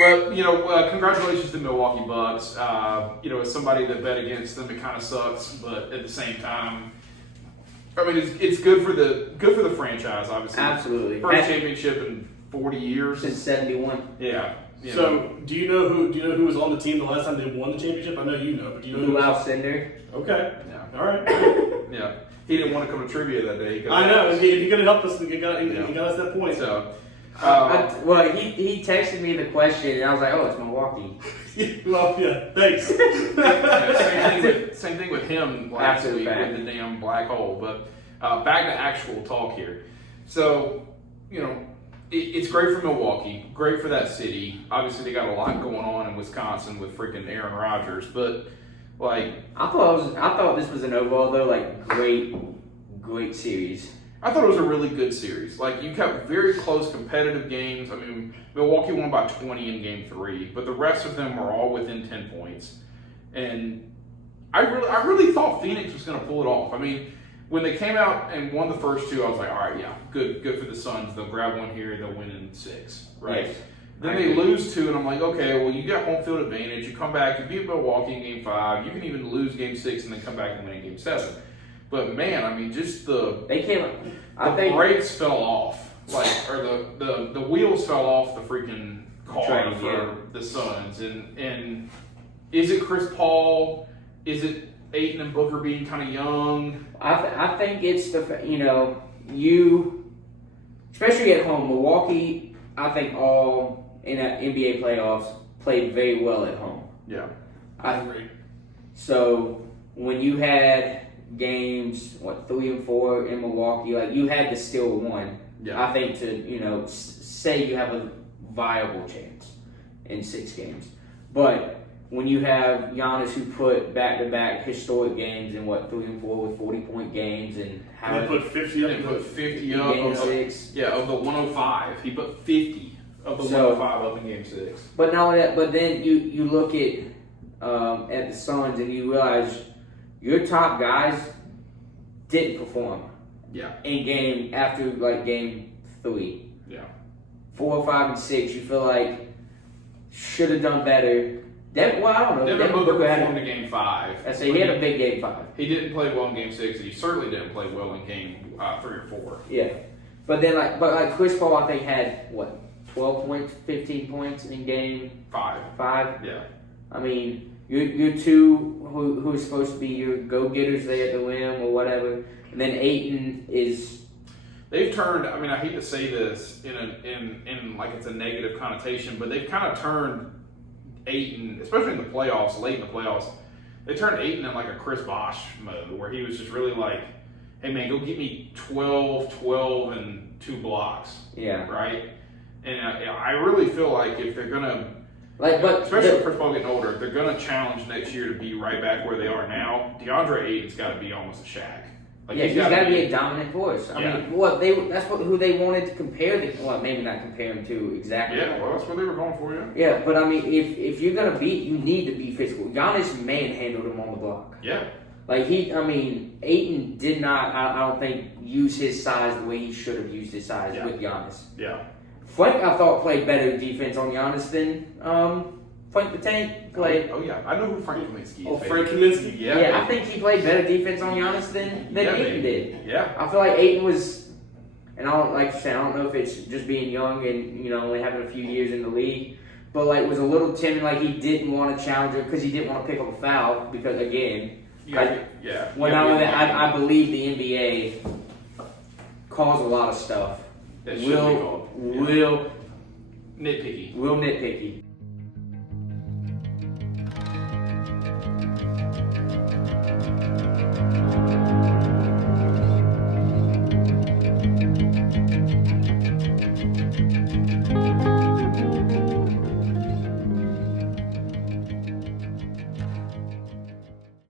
But, congratulations to Milwaukee Bucks. As somebody that bet against them, it kind of sucks, but at the same time, I mean, it's good for the franchise, obviously. Absolutely. First championship in 40 years. Since 71. Yeah. So, do you know who was on the team the last time they won the championship? I know you know, but do you know who? Lou Alcindor. Okay. Yeah. All right. Yeah. He didn't want to come to trivia that day. I know. He could have helped us. He got us that point. So, he texted me the question, and I was like, "Oh, it's Milwaukee." Well, yeah. Thanks. same thing with him last week with the damn black hole. But back to actual talk here. So, it's great for Milwaukee, great for that city. Obviously, they got a lot going on in Wisconsin with freaking Aaron Rodgers, but I thought this was an overall though, great series. I thought it was a really good series. You kept very close competitive games. I mean, Milwaukee won by 20 in Game 3, but the rest of them were all within 10 points. And I really thought Phoenix was going to pull it off. I mean, when they came out and won the first two, I was like, all right, yeah, good for the Suns. They'll grab one here, they'll win in 6, right? Yes. Then they lose 2, and I'm like, okay, well, you got home field advantage. You come back, you beat Milwaukee in Game 5. You can even lose Game 6 and then come back and win in Game 7. But man, I mean, just the brakes fell off, or the wheels fell off the freaking car for the Suns. And is it Chris Paul? Is it Ayton and Booker being kind of young? I think it's especially at home, Milwaukee. I think all in NBA playoffs played very well at home. Yeah, I agree. So when you had games 3 and 4 in Milwaukee, you had to still win. Yeah. I think to say you have a viable chance in 6 games, but when you have Giannis who put back-to-back historic games in 3 and 4 with 40-point games and how he put 50 up. He put 50 up in Game 6. Yeah, of the 105, he put 50 of the 105 up in Game 6. But not only that, but then you look at the Suns and you realize your top guys didn't perform. Yeah. In game after Game 3. Yeah. 4, 5, and 6, you feel like should have done better. I don't know. Devin Booker performed in Game 5. I say he had a big Game 5. He didn't play well in Game 6, and he certainly didn't play well in Game 3 or 4. Yeah, but then Chris Paul, I think had 12 points, 15 points in Game 5. Yeah. I mean, your two who are supposed to be your go-getters there at the rim or whatever, and then Ayton is. They've turned. I mean, I hate to say this in it's a negative connotation, but they've kind of turned Ayton, especially in the playoffs, late in the playoffs, they turned Ayton in a Chris Bosh mode where he was just really hey man, go get me 12, and 2 blocks. Yeah. Right? And I really feel like if they're going to, but especially with Chris Paul getting older, if they're going to challenge next year to be right back where they are now, DeAndre Ayton's got to be almost a Shaq. He's got to be a dominant force. I mean, that's who they wanted to compare maybe not compare him to exactly. Yeah, well, that's what they were going for, yeah. Yeah, but I mean, if you're gonna beat, you need to be physical. Giannis manhandled him on the block. Yeah. Ayton did not. I don't think use his size the way he should have used his size with Giannis. Yeah. Frank, I thought, played better defense on Giannis than Frank the Tank played. Oh yeah, I know who Frank Kaminsky is. Oh, Frank Kaminsky. Yeah, I think he played better defense on Giannis than Ayton did. Yeah. I feel like Ayton was, and I don't know if it's just being young and only having a few years in the league, but was a little timid. He didn't want to challenge him because he didn't want to pick up a foul because again, I believe the NBA calls a lot of stuff. That should be called. Real nitpicky. Real nitpicky.